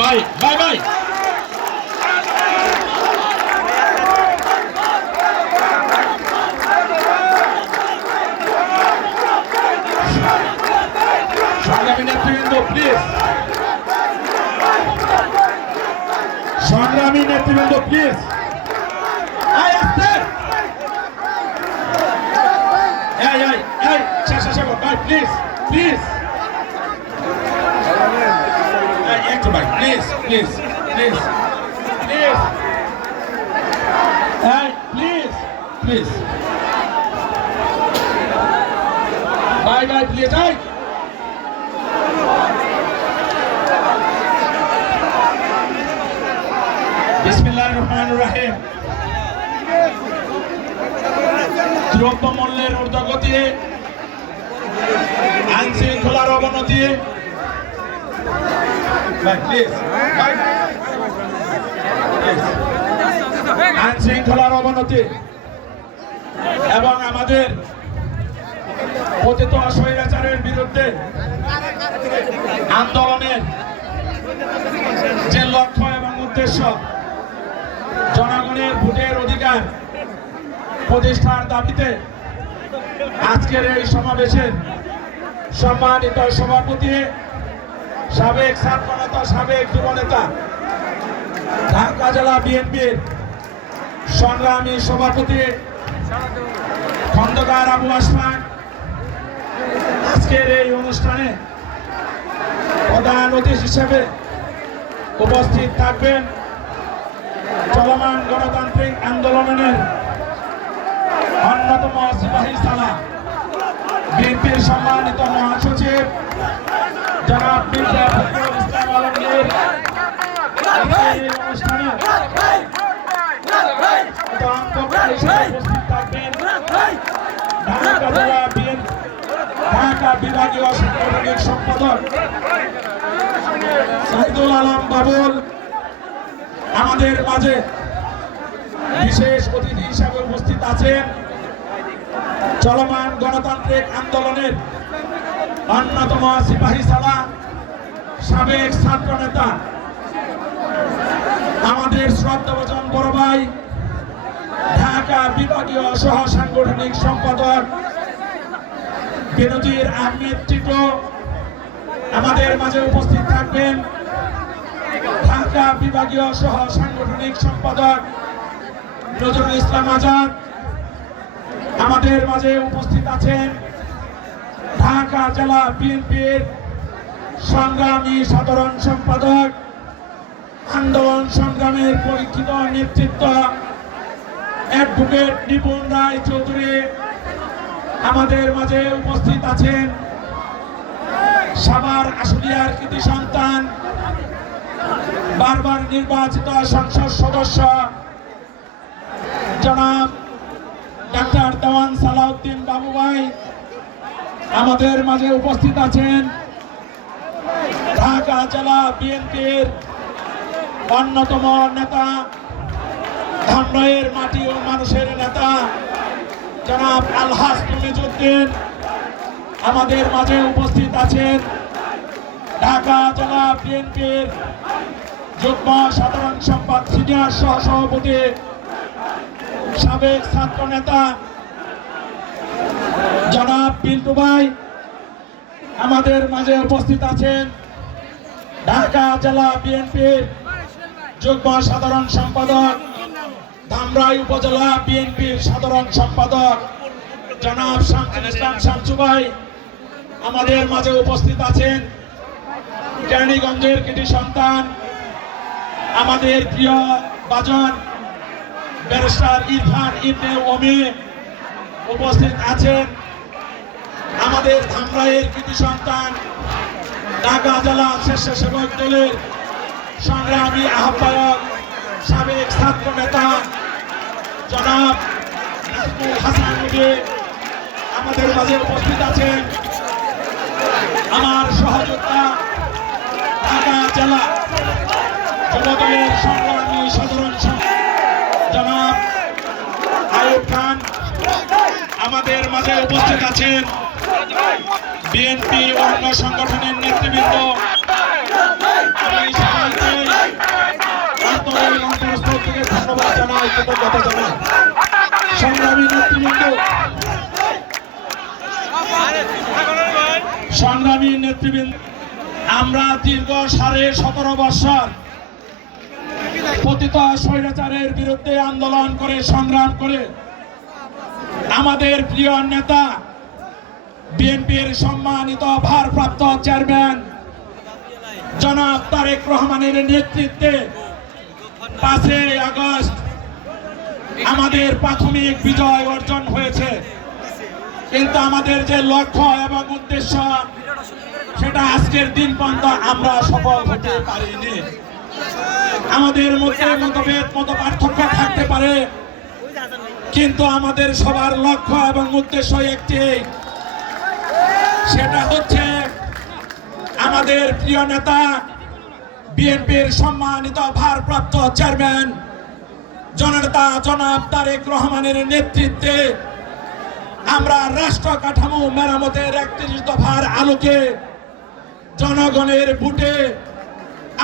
ভাই ভাই ভাই সংগ্রামী নেতৃবৃন্দ প্লিজ, সংগ্রামী নেতৃবৃন্দ প্লিজ, ভাই প্লিজ প্লিজ, একটু ভাই please please please please, please please ভাই ভাই প্লিজ, বিসমিল্লাহির রহমানির রহিম। দ্রব্যমূল্যের ঊর্ধ্বগতি, আইন শৃঙ্খলার অবনতি, আইন শৃঙ্খলার অবনতি এবং আমাদের পতিত স্বৈরাচারের বিরুদ্ধে আন্দোলনের যে লক্ষ্য এবং উদ্দেশ্য, জনগণের ভোটের অধিকার প্রতিষ্ঠার দাবিতে আজকের এই সমাবেশের সম্মানিত সভাপতি, সাবেক ছাত্রনেতা, সাবেক যুবনেতা, ঢাকা জেলা বিএনপির সংগ্রামী সভাপতি খন্দকার আবু আসমান, আজকের এই অনুষ্ঠানে প্রধান অতিথি হিসেবে উপস্থিত থাকবেন চলমান গণতান্ত্রিক আন্দোলনের অন্যতম সিপাহী সালাহ বিএনপির সম্মানিত মহাসচিব জনাব মির্জা ফখরুল ইসলাম আলমগীর। এই অনুষ্ঠানে উপস্থিত থাকবেন ঢাকা জেলা বিএনপি ঢাকা বিভাগীয় সাংগঠনিক সম্পাদক সাইদুল আলম বাবুল। আমাদের মাঝে বিশেষ অতিথি হিসাবে উপস্থিত আছেন চলমান গণতান্ত্রিক আন্দোলনের অন্যতম সিপাহী সালাহ, সাবেক ছাত্র নেতা, আমাদের শ্রদ্ধাভাজন বড় ভাই, ঢাকা বিভাগীয় সহ সাংগঠনিক সম্পাদক বেনজির আহমেদ টিটো। আমাদের মাঝে উপস্থিত থাকবেন ঢাকা বিভাগীয় সহ সাংগঠনিক সম্পাদক নজরুল ইসলাম আজাদ। আমাদের মাঝে উপস্থিত আছেন ঢাকা জেলা বিএনপির সংগ্রামী সাধারণ সম্পাদক, আন্দোলন সংগ্রামের পরীক্ষিত নেতৃত্ব অ্যাডভোকেট নিপুণ রায় চৌধুরী। আমাদের মাঝে উপস্থিত আছেন সাভার আশুলিয়ার কৃতি সন্তান, বারবার নির্বাচিত সংসদ সদস্য জনাব ডাক্তার দেওয়ান সালাউদ্দিন বাবু ভাই। আমাদের মাঝে উপস্থিত আছেন ঢাকা জেলা বিএনপির অন্যতম নেতা, ধামরাইয়ের মাটি ও মানুষের নেতা জনাব আলহাজ তুমিজউদ্দিন। আমাদের মাঝে উপস্থিত আছেন ঢাকা জেলা বিএনপির যুগ্ম সাধারণ সম্পাদক, সিনিয়র সহসভাপতি, সাবেক ছাত্র নেতা জনাব পিন্টু ভাই। আমাদের মাঝে উপস্থিত আছেন ঢাকা জেলা বিএনপির যুগ্ম সাধারণ সম্পাদক, ধামরাই উপজেলা বিএনপির সাধারণ সম্পাদক জনাব শামসুল ইসলাম শামসু ভাই। আমাদের মাঝে উপস্থিত আছেন কেরানীগঞ্জের কৃতি সন্তান, আমাদের প্রিয় বাজন ব্যারিস্টার ইরফান ইবনে ওমি উপস্থিত আছেন। আমাদের ধামরাইয়ের কৃতি সন্তান, ঢাকা জেলা স্বেচ্ছাসেবক দলের সংগ্রামী আহ্বায়ক, সাবেক ছাত্র নেতা জনাব নাজমুল হাসান মুদি। আমাদের মাঝে উপস্থিত আছেন আমার সহযোদ্ধা ঢাকা জেলা যুবদলের সংগ্রামী সাধারণ জনাব আইয়ুব খান। আমাদের মাঝে উপস্থিত আছেন বিএনপি অন্য সংগঠনের নেতৃবৃন্দ। আমি সবাইকে আমরা দীর্ঘ 17.5 বছর পতিত স্বৈরাচারের বিরুদ্ধে আন্দোলন করে সংগ্রাম করে আমাদের প্রিয় নেতা বিএনপির সম্মানিত ভারপ্রাপ্ত চেয়ারম্যান জনাব তারেক রহমানের নেতৃত্বে 5 আগস্ট আমাদের প্রাথমিক বিজয় অর্জন হয়েছে। কিন্তু আমাদের যে লক্ষ্য এবং উদ্দেশ্য সেটা আজকের দিন পর্যন্ত আমরা সফল হতে পারিনি। আমাদের মধ্যে মতভেদ মত পার্থক্য থাকতে পারে, কিন্তু আমাদের সবার লক্ষ্য এবং উদ্দেশ্য একটি, সেটা হচ্ছে আমাদের প্রিয় নেতা বিএনপির সম্মানিত ভারপ্রাপ্ত চেয়ারম্যান জননেতা জনাব তারেক রহমানের নেতৃত্বে আমরা রাষ্ট্র কাঠামো মেরামতের 31 দফার আলোকে জনগণের ভোটে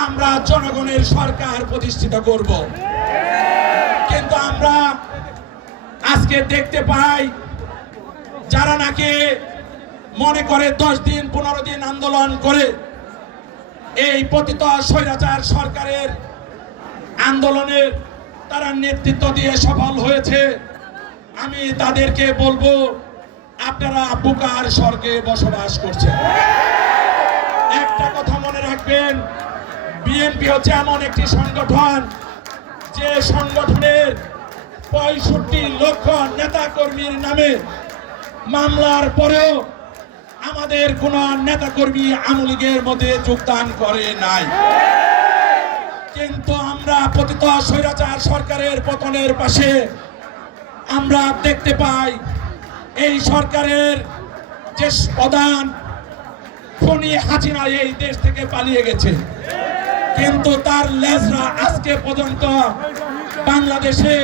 আমরা জনগণের সরকার প্রতিষ্ঠিত করব। কিন্তু আমরা আজকে দেখতে পাই যারা নাকি মনে করে 10 দিন 15 দিন আন্দোলন করে এই পতিত স্বৈরাচার সরকারের আন্দোলনের তারা নেতৃত্ব দিয়ে সফল হয়েছে। আমি তাদেরকে বলবো, আপনারা বোকার স্বর্গে বসবাস করছেন। একটা কথা মনে রাখবেন, বিএনপি হচ্ছে এমন একটি সংগঠন যে সংগঠনের 65 লক্ষ নেতা কর্মীর নামে মামলার পরেও আমাদের কোন নেতা কর্মী আওয়ামী লীগের মধ্যে যোগদান করে নাই। কিন্তু আমরা পতিত স্বৈরাচার সরকারের পতনের পাশে আমরা দেখতে পাই এই সরকারের যে প্রধান খুনি হাসিনা এই দেশ থেকে পালিয়ে গেছে, কিন্তু তার লেজরা আজকে পর্যন্ত বাংলাদেশে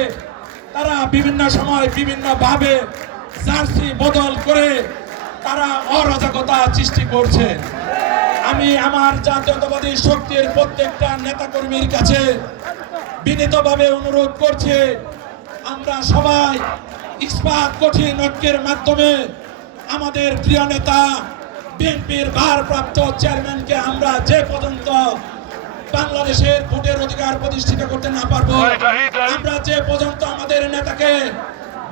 তারা বিভিন্ন সময় বিভিন্ন ভাবে জার্সি বদল করে তারা অরাজকতা সৃষ্টি করছে। আমি আমার জাতীয়তাবাদী শক্তির প্রত্যেকটা নেতাকর্মীর কাছে বিনীতভাবে অনুরোধ করছি, আমরা সবাই ইস্পাত কঠিন ঐক্যের মাধ্যমে আমাদের প্রিয় নেতা বিএনপির ভারপ্রাপ্ত চেয়ারম্যানকে আমরা যে পর্যন্ত বাংলাদেশের ভোটের অধিকার প্রতিষ্ঠিত করতে না পারবো, আমরা যে পর্যন্ত আমাদের নেতাকে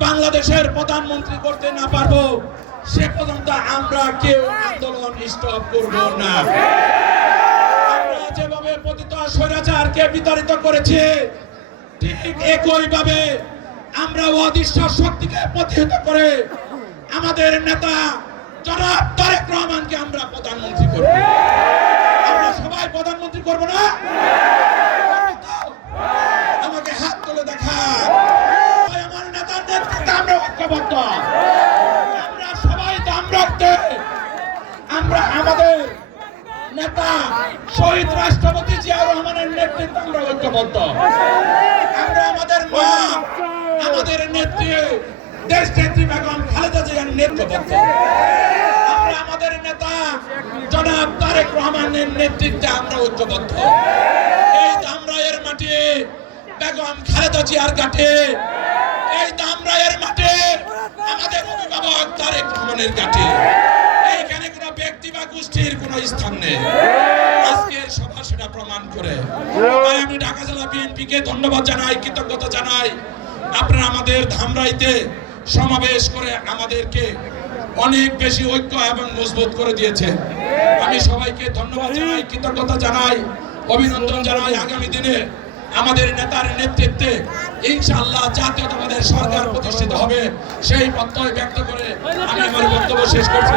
বাংলাদেশের প্রধানমন্ত্রী করতে না পারবো, সে পর্যন্ত আমরা কেউ আন্দোলন স্টপ করব না। আমরা যেভাবে পতিত স্বৈরাচারকে বিতাড়িত করেছি, ঠিক একইভাবে আমরা অদৃশ্য শক্তিকে প্রতিহত করে আমাদের নেতা জনাব তারেক রহমানকে আমরা প্রধানমন্ত্রী করব। আমরা সবাই প্রধানমন্ত্রী করব না? আমাকে হাত তুলে দেখা। আমার নেতার নেতৃত্বে আমরা ঐক্যবদ্ধ। আমরা সবাই দাম রাখতে আমরা আমাদের নেতা শহীদ রাষ্ট্রপতি জিয়াউর রহমানের নেতৃত্বে আমরা ঐক্যবদ্ধ। আমরা আমাদের মা, আমাদের নেত্রী দেশ নেত্রী বেগম খালেদা জিয়ার নেতৃত্ব, আমরা আমাদের নেতা জনাব তারেক রহমানের নেতৃত্বে আমরা ঐক্যবদ্ধ। এই ধামরাইয়ের মাটি বেগম খালেদা জিয়ার ঘাটে, এই ধামরাইয়ের মাটি আমাদের অভিভাবক তারেক রহমানের ঘাটে। এইখানে কোনো ব্যক্তি বা গোষ্ঠীর কোনো স্থান নেই। আজকের সভা সেটা প্রমাণ করে। আমি ঢাকা জেলা বিএনপিকে ধন্যবাদ জানাই, কৃতজ্ঞতা জানাই। আপনারা আমাদের ধামরাইতে সমাবেশ করে আমাদেরকে অনেক বেশি ঐক্য এবং মজবুত করে দিয়েছে। আমি সবাইকে ধন্যবাদ জানাই, কৃতজ্ঞতা জানাই, অভিনন্দন জানাই। আগামী দিনে আমাদের নেতার নেতৃত্বে ইনশাআল্লাহ জাতীয়তাবাদের সরকার প্রতিষ্ঠিত হবে, সেই প্রত্যয় ব্যক্ত করে আমি আমার বক্তব্য শেষ করছি।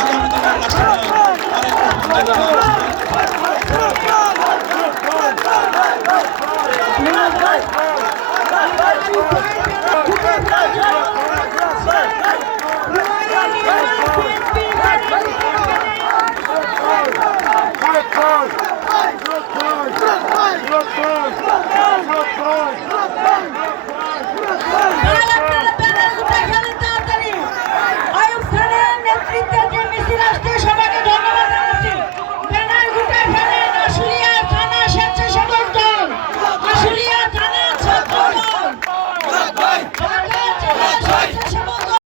আগামী দিনের রাষ্ট্রনায়ক তারেক রহমান